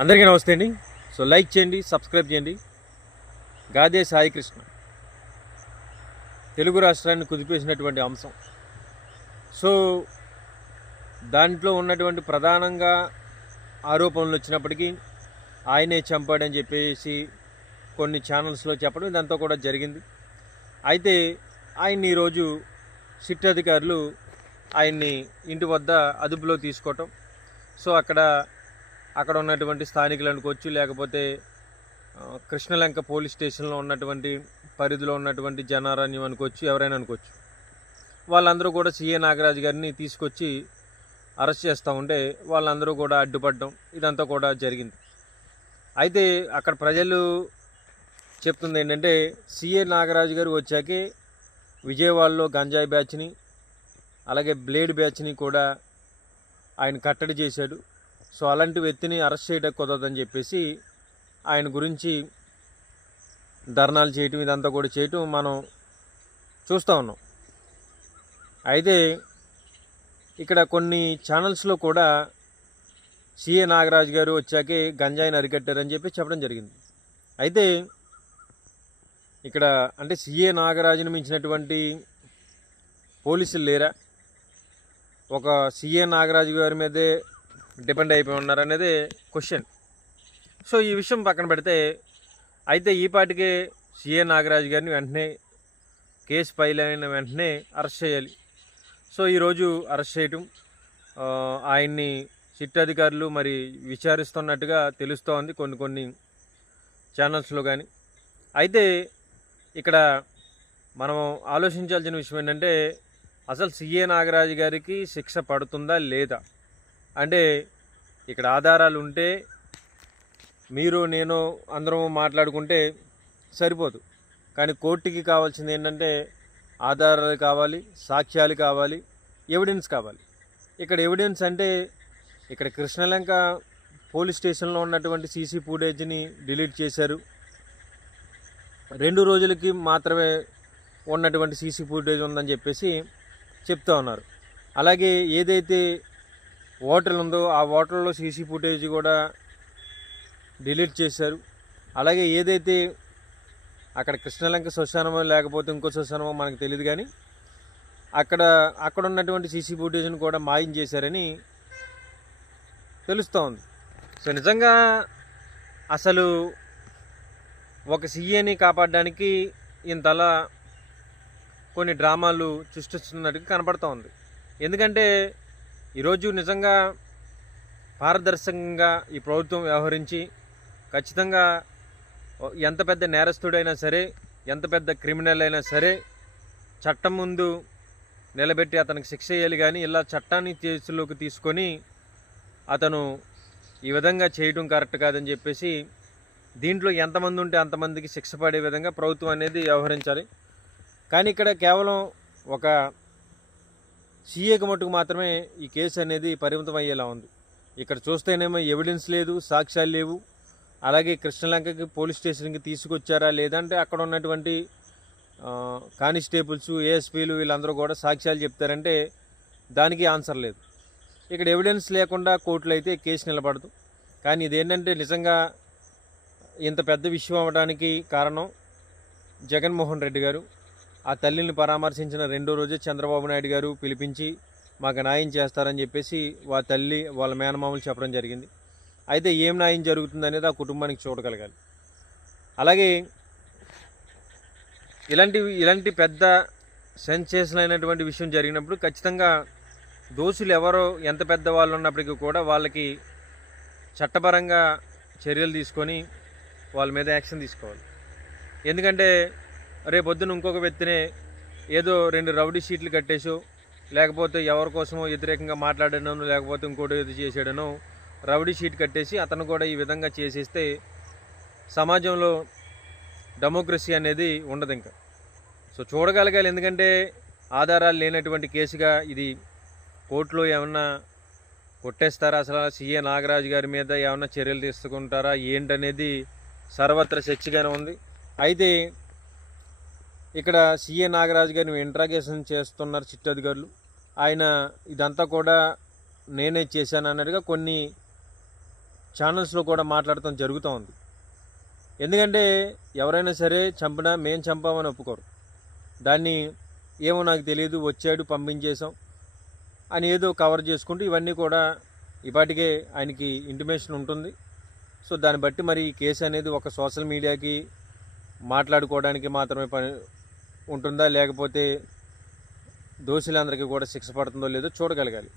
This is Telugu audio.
అందరికీ నమస్తే అండి. సో లైక్ చేయండి, సబ్స్క్రైబ్ చేయండి. గాదే సాయి కృష్ణ తెలుగు రాష్ట్రాన్ని కుదిపేసినటువంటి అంశం. సో దాంట్లో ఉన్నటువంటి ప్రధానంగా ఆరోపణలు వచ్చినప్పటికీ ఆయనే చంపాడని చెప్పేసి కొన్ని ఛానల్స్లో చెప్పడం ఇదంతా కూడా జరిగింది. అయితే ఆయన్ని ఈరోజు సిట్ అధికారులు ఆయన్ని ఇంటి వద్ద అదుపులో తీసుకోవటం. సో అక్కడ ఉన్నటువంటి స్థానికులు అనుకోవచ్చు, లేకపోతే కృష్ణలంక పోలీస్ స్టేషన్లో ఉన్నటువంటి పరిధిలో ఉన్నటువంటి జనారణ్యం అనుకోవచ్చు, ఎవరైనా అనుకోవచ్చు, వాళ్ళందరూ కూడా సిఏ నాగరాజు గారిని తీసుకొచ్చి అరెస్ట్ చేస్తూ ఉంటే వాళ్ళందరూ కూడా అడ్డుపడడం ఇదంతా కూడా జరిగింది. అయితే అక్కడ ప్రజలు చెప్తుంది ఏంటంటే, సిఏ నాగరాజు గారు వచ్చాకే విజయవాడలో గంజాయి బ్యాచ్ని అలాగే బ్లేడ్ బ్యాచ్ని కూడా ఆయన కట్టడి చేశాడు. సో అలాంటి వ్యక్తిని అరెస్ట్ చేయడం కుదరదని చెప్పేసి ఆయన గురించి ధర్నాలు చేయటం ఇదంతా కూడా చేయటం మనం చూస్తూ ఉన్నాం. అయితే ఇక్కడ కొన్ని ఛానల్స్లో కూడా సిఏ నాగరాజు గారు వచ్చాకే గంజాయిని అరికట్టారని చెప్పి చెప్పడం జరిగింది. అయితే ఇక్కడ అంటే సిఏ నాగరాజును మించినటువంటి పోలీసులు లేరా? ఒక సిఏ నాగరాజు గారి మీదే డిపెండ్ అయిపోయి ఉన్నారనేది క్వశ్చన్. సో ఈ విషయం పక్కన పెడితే, అయితే ఈ పాటికే సిఏ నాగరాజు గారిని వెంటనే కేసు ఫైల్ అయిన వెంటనే అరెస్ట్ చేయాలి. సో ఈరోజు అరెస్ట్ చేయటం, ఆయన్ని సిట్ అధికారులు మరి విచారిస్తున్నట్టుగా తెలుస్తోంది కొన్ని ఛానల్స్లో కానీ. అయితే ఇక్కడ మనం ఆలోచించాల్సిన విషయం ఏంటంటే, అసలు సిఏ నాగరాజు గారికి శిక్ష పడుతుందా లేదా? అంటే ఇక్కడ ఆధారాలు ఉంటే మీరు నేను అందరం మాట్లాడుకుంటే సరిపోదు, కానీ కోర్టుకి కావాల్సింది ఏంటంటే ఆధారాలు కావాలి, సాక్ష్యాలు కావాలి, ఎవిడెన్స్ కావాలి. ఇక్కడ ఎవిడెన్స్ అంటే ఇక్కడ కృష్ణలంక పోలీస్ స్టేషన్లో ఉన్నటువంటి సీసీ ఫుటేజ్ని డిలీట్ చేశారు. 2 రోజులకి మాత్రమే ఉన్నటువంటి సీసీ ఫుటేజ్ ఉందని చెప్పేసి చెప్తా ఉన్నారు. అలాగే ఏదైతే హోటల్ ఉందో ఆ హోటల్లో సీసీ ఫుటేజ్ కూడా డిలీట్ చేశారు. అలాగే ఏదైతే అక్కడ కృష్ణలంక శ్మశానమో లేకపోతే ఇంకో శ్మశానమో మనకు తెలియదు, కానీ అక్కడ ఉన్నటువంటి సీసీ ఫుటేజ్ని కూడా మాయం చేశారని తెలుస్తూ ఉంది. సో నిజంగా అసలు ఒక సీఏని కాపాడడానికి ఇంతలా కొన్ని డ్రామాలు సృష్టిస్తున్నట్టుగా కనపడుతూ ఉంది. ఎందుకంటే ఈరోజు నిజంగా పారదర్శకంగా ఈ ప్రభుత్వం వ్యవహరించి ఖచ్చితంగా ఎంత పెద్ద నేరస్తుడైనా సరే, ఎంత పెద్ద క్రిమినల్ అయినా సరే చట్టం ముందు నిలబెట్టి అతనికి శిక్ష చేయాలి. కానీ ఇలా చట్టాన్ని చేతిలోకి తీసుకొని అతను ఈ విధంగా చేయడం కరెక్ట్ కాదని చెప్పేసి దీంట్లో ఎంతమంది ఉంటే అంతమందికి శిక్ష పడే విధంగా ప్రభుత్వం అనేది వ్యవహరించాలి. కానీ ఇక్కడ కేవలం ఒక సీఏకి మట్టుకు మాత్రమే ఈ కేసు అనేది పరిమితం అయ్యేలా ఉంది. ఇక్కడ చూస్తేనేమో ఎవిడెన్స్ లేదు, సాక్ష్యాలు లేవు. అలాగే కృష్ణలంకకి పోలీస్ స్టేషన్కి తీసుకొచ్చారా లేదంటే అక్కడ ఉన్నటువంటి కానిస్టేబుల్స్, ఏఎస్పీలు వీళ్ళందరూ కూడా సాక్ష్యాలు చెప్తారంటే దానికి ఆన్సర్ లేదు. ఇక్కడ ఎవిడెన్స్ లేకుండా కోర్టులో అయితే కేసు నిలబడదు. కానీ ఇదేంటంటే నిజంగా ఇంత పెద్ద విషయం అవ్వడానికి కారణం జగన్మోహన్ రెడ్డి గారు. ఆ తల్లిని పరామర్శించిన 2వ రోజే చంద్రబాబు నాయుడు గారు పిలిపించి మాకు న్యాయం చేస్తారని చెప్పేసి వాళ్ళ తల్లి వాళ్ళ మేనమామలు చెప్పడం జరిగింది. అయితే ఏం న్యాయం జరుగుతుంది అనేది ఆ కుటుంబానికి చూడగలగాలి. అలాగే ఇలాంటి పెద్ద సెన్సేషన్ అయినటువంటి విషయం జరిగినప్పుడు ఖచ్చితంగా దోషులు ఎవరో ఎంత పెద్ద వాళ్ళు ఉన్నప్పటికీ కూడా వాళ్ళకి చట్టపరంగా చర్యలు తీసుకొని వాళ్ళ మీద యాక్షన్ తీసుకోవాలి. ఎందుకంటే రేపొద్దున ఇంకొక వ్యక్తినే ఏదో 2 రౌడీ షీట్లు కట్టేసో, లేకపోతే ఎవరి కోసమో వ్యతిరేకంగా మాట్లాడనో, లేకపోతే ఇంకోటి ఏదో చేసాడనో రౌడీ షీట్ కట్టేసి అతను కూడా ఈ విధంగా చేసేస్తే సమాజంలో డెమోక్రసీ అనేది ఉండదు ఇంకా. సో చూడగలగాలి. ఎందుకంటే ఆధారాలు లేనటువంటి కేసుగా ఇది కోర్టులో ఏమన్నా కొట్టేస్తారా, అసలు సిఏ నాగరాజు గారి మీద ఏమన్నా చర్యలు తీసుకుంటారా ఏంటనేది సర్వత్ర చర్చగానే ఉంది. అయితే ఇక్కడ సిఏ నాగరాజు గారిని ఇంట్రాగేషన్ చేస్తున్నారు సిట్ అధికారులు. ఆయన ఇదంతా కూడా నేనే చేశాను అన్నట్టుగా కొన్ని ఛానల్స్లో కూడా మాట్లాడటం జరుగుతూ ఉంది. ఎందుకంటే ఎవరైనా సరే చంపినా మేము చంపామని ఒప్పుకోరు. దాన్ని ఏమో నాకు తెలియదు, వచ్చాడు పంపించేశాం అని ఏదో కవర్ చేసుకుంటూ ఇవన్నీ కూడా ఇప్పటికే ఆయనకి ఇంటిమేషన్ ఉంటుంది. సో దాన్ని బట్టి మరి ఈ కేసు అనేది ఒక సోషల్ మీడియాకి మాట్లాడుకోవడానికి మాత్రమే పని ఉంటుందా, లేకపోతే దోషులందరికీ కూడా శిక్ష పడుతుందో లేదో చూడగలగాలి.